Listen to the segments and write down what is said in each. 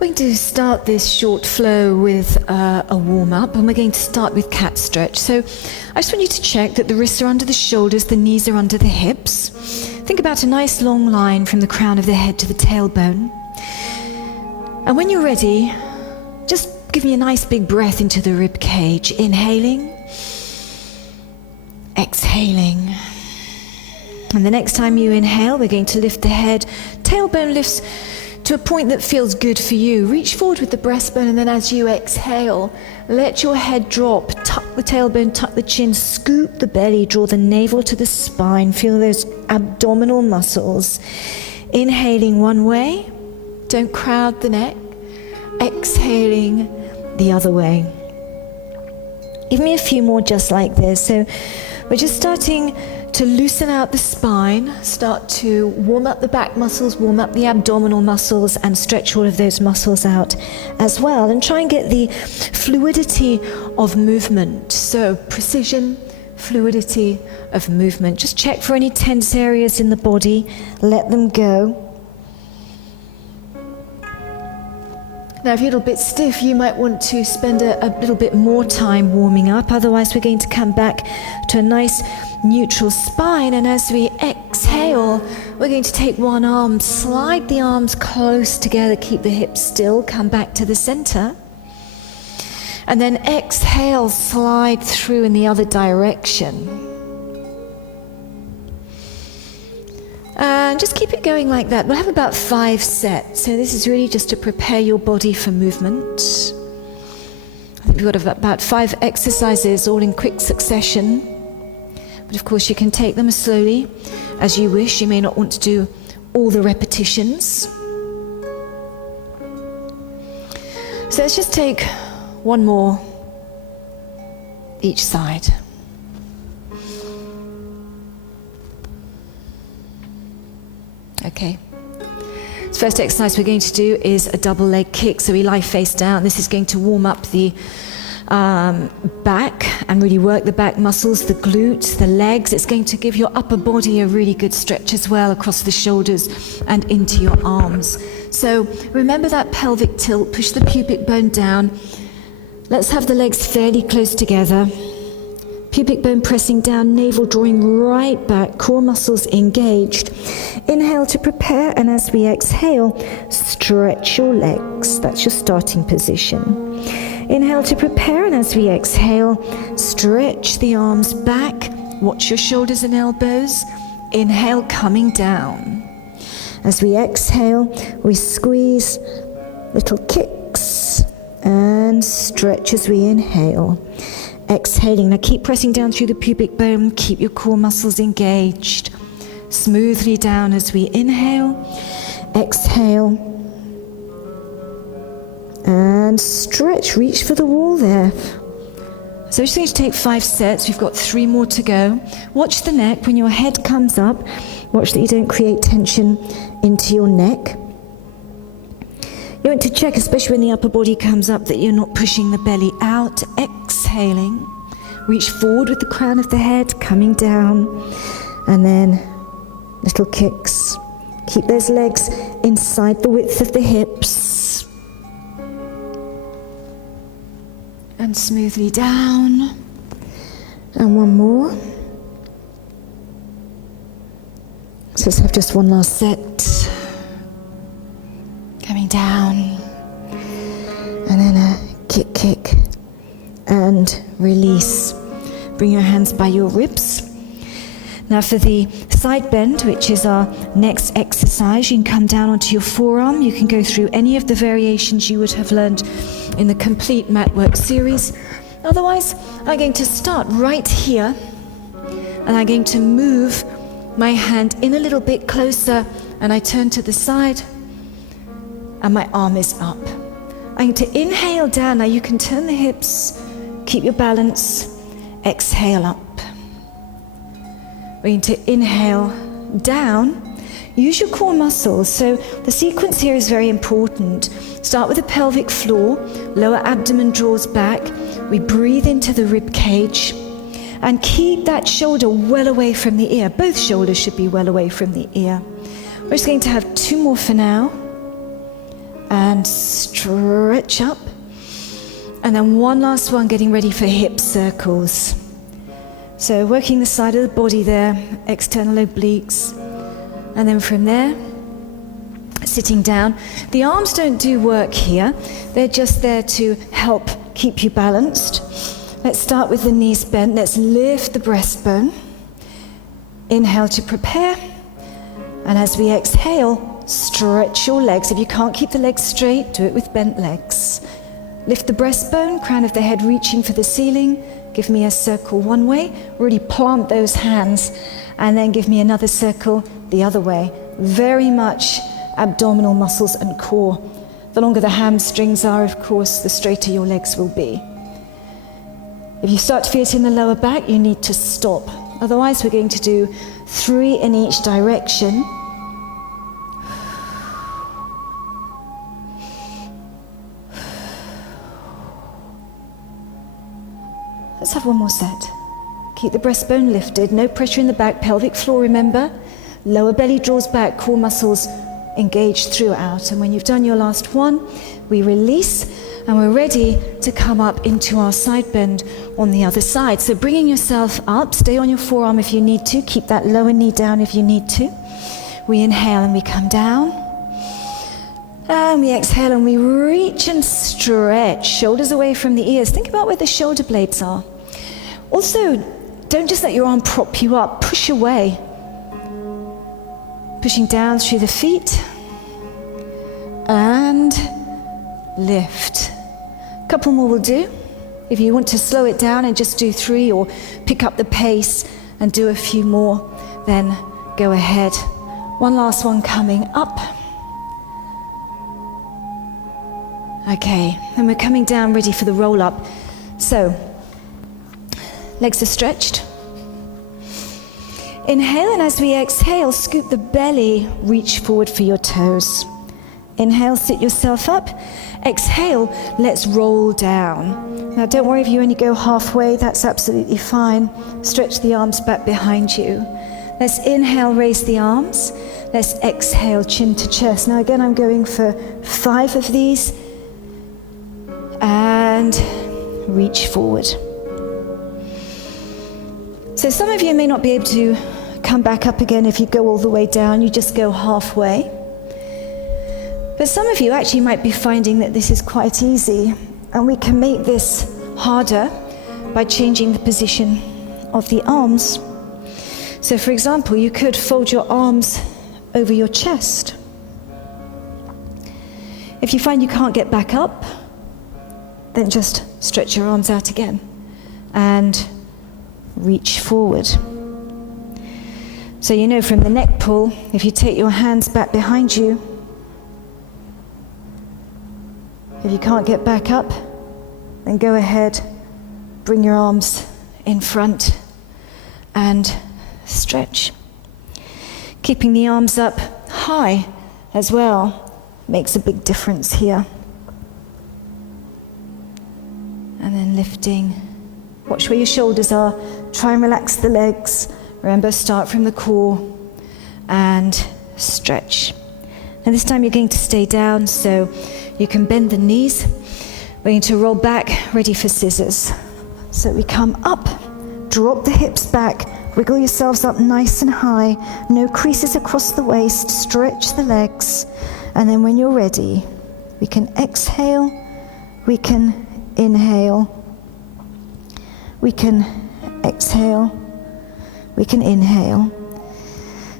We're going to start this short flow with a warm-up, and we're going to start with cat stretch. So I just want you to check that the wrists are under the shoulders, the knees are under the hips. Think about a nice long line from the crown of the head to the tailbone. And when you're ready, just give me a nice big breath into the rib cage. Inhaling, exhaling. And the next time you inhale, we're going to lift the head. Tailbone lifts to a point that feels good for you. Reach forward with the breastbone, and then as you exhale, let your head drop. Tuck the tailbone, tuck the chin, scoop the belly, draw the navel to the spine. Feel those abdominal muscles. Inhaling one way, don't crowd the neck. Exhaling the other way. Give me a few more just like this. So we're just starting to loosen out the spine, start to warm up the back muscles, warm up the abdominal muscles, and stretch all of those muscles out as well. And try and get the fluidity of movement. So precision, fluidity of movement. Just check for any tense areas in the body. Let them go. Now, if you're a little bit stiff, you might want to spend a little bit more time warming up. Otherwise, we're going to come back to a nice neutral spine. And as we exhale, we're going to take one arm, slide the arms close together, keep the hips still, come back to the center. And then exhale, slide through in the other direction. And just keep it going like that. We'll have about 5 sets. So this is really just to prepare your body for movement. I think we've got about 5 exercises all in quick succession. But of course you can take them as slowly as you wish. You may not want to do all the repetitions. So let's just take one more each side. Okay. The first exercise we're going to do is a double leg kick. So we lie face down. This is going to warm up the back and really work the back muscles, the glutes, the legs. It's going to give your upper body a really good stretch as well across the shoulders and into your arms. So remember that pelvic tilt. Push the pubic bone down. Let's have the legs fairly close together. Pubic bone pressing down, navel drawing right back, core muscles engaged. Inhale to prepare, and as we exhale, stretch your legs. That's your starting position. Inhale to prepare, and as we exhale, stretch the arms back. Watch your shoulders and elbows. Inhale, coming down. As we exhale, we squeeze, little kicks, and stretch as we inhale. Exhaling. Now keep pressing down through the pubic bone. Keep your core muscles engaged. Smoothly down as we inhale. Exhale. And stretch. Reach for the wall there. So we're just going to take 5 sets. We've got 3 more to go. Watch the neck. When your head comes up, watch that you don't create tension into your neck. You want to check, especially when the upper body comes up, that you're not pushing the belly out. Exhaling. Reach forward with the crown of the head, coming down. And then little kicks. Keep those legs inside the width of the hips. And smoothly down. And one more. So let's have just one last set. Coming down, and then a kick, kick, and release. Bring your hands by your ribs. Now for the side bend, which is our next exercise, you can come down onto your forearm. You can go through any of the variations you would have learned in the complete mat work series. Otherwise, I'm going to start right here, and I'm going to move my hand in a little bit closer, and I turn to the side, and my arm is up. I'm going to inhale down. Now you can turn the hips, keep your balance, exhale up. We're going to inhale down. Use your core muscles. So the sequence here is very important. Start with the pelvic floor, lower abdomen draws back. We breathe into the rib cage and keep that shoulder well away from the ear. Both shoulders should be well away from the ear. We're just going to have 2 more for now. and stretch up. And then one last one, getting ready for hip circles. So working the side of the body there, external obliques. And then from there, sitting down. The arms don't do work here. They're just there to help keep you balanced. Let's start with the knees bent. Let's lift the breastbone. Inhale to prepare. And as we exhale, stretch your legs. If you can't keep the legs straight, do it with bent legs. Lift the breastbone, crown of the head reaching for the ceiling. Give me a circle one way. Really plant those hands. And then give me another circle the other way. Very much abdominal muscles and core. The longer the hamstrings are, of course, the straighter your legs will be. If you start to feel it in the lower back, you need to stop. Otherwise, we're going to do 3 in each direction. Let's have one more set. Keep the breastbone lifted, no pressure in the back, pelvic floor, remember. Lower belly draws back, core muscles engaged throughout. And when you've done your last one, we release and we're ready to come up into our side bend on the other side. So bringing yourself up, stay on your forearm if you need to, keep that lower knee down if you need to. We inhale and we come down. And we exhale and we reach and stretch, shoulders away from the ears. Think about where the shoulder blades are. Also, don't just let your arm prop you up, push away. Pushing down through the feet. And lift. A couple more will do. If you want to slow it down and just do 3 or pick up the pace and do a few more, then go ahead. One last one coming up. Okay, and we're coming down ready for the roll up. So, legs are stretched. Inhale, and as we exhale, scoop the belly, reach forward for your toes. Inhale, sit yourself up. Exhale, let's roll down. Now don't worry if you only go halfway, that's absolutely fine. Stretch the arms back behind you. Let's inhale, raise the arms. Let's exhale, chin to chest. Now again, I'm going for 5 of these. And reach forward. So some of you may not be able to come back up again if you go all the way down, you just go halfway. But some of you actually might be finding that this is quite easy, and we can make this harder by changing the position of the arms. So for example, you could fold your arms over your chest. If you find you can't get back up, then just stretch your arms out again and reach forward. So you know from the neck pull, if you take your hands back behind you, if you can't get back up, then go ahead, bring your arms in front and stretch. Keeping the arms up high as well makes a big difference here. And then lifting. Watch where your shoulders are. Try and relax the legs. Remember, start from the core and stretch. And this time you're going to stay down, so you can bend the knees. We're going to roll back, ready for scissors. So we come up, drop the hips back, wiggle yourselves up nice and high. No creases across the waist. Stretch the legs. And then when you're ready, we can exhale, we can inhale, we can exhale, we can inhale.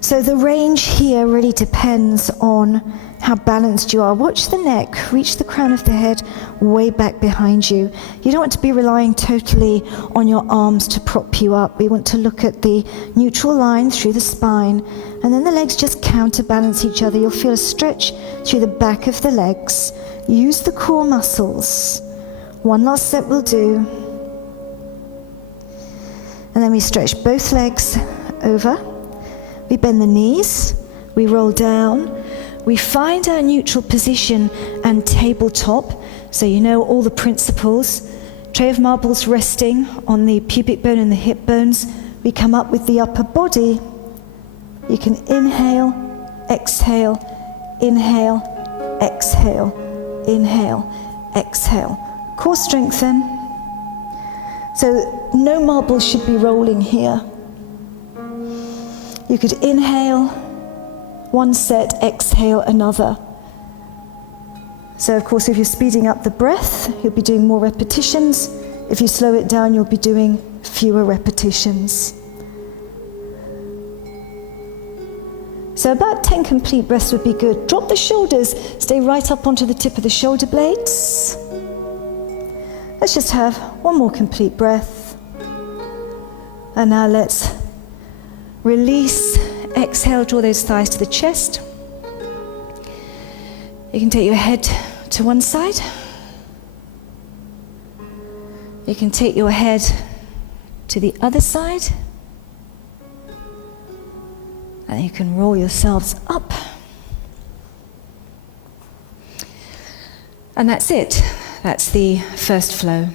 So the range here really depends on how balanced you are. Watch the neck, reach the crown of the head way back behind you. You don't want to be relying totally on your arms to prop you up. We want to look at the neutral line through the spine, and then the legs just counterbalance each other. You'll feel a stretch through the back of the legs. Use the core muscles. One last set will do. And then we stretch both legs over. We bend the knees. We roll down. We find our neutral position and tabletop. So you know all the principles. Tray of marbles resting on the pubic bone and the hip bones. We come up with the upper body. You can inhale, exhale, exhale, inhale, exhale. Core strengthen. So no marbles should be rolling here. You could inhale one set, exhale another. So of course, if you're speeding up the breath, you'll be doing more repetitions. If you slow it down, you'll be doing fewer repetitions. So about 10 complete breaths would be good. Drop the shoulders, stay right up onto the tip of the shoulder blades. Let's just have one more complete breath. And now let's release, exhale, draw those thighs to the chest. You can take your head to one side. You can take your head to the other side. And you can roll yourselves up. And that's it. That's the first flow.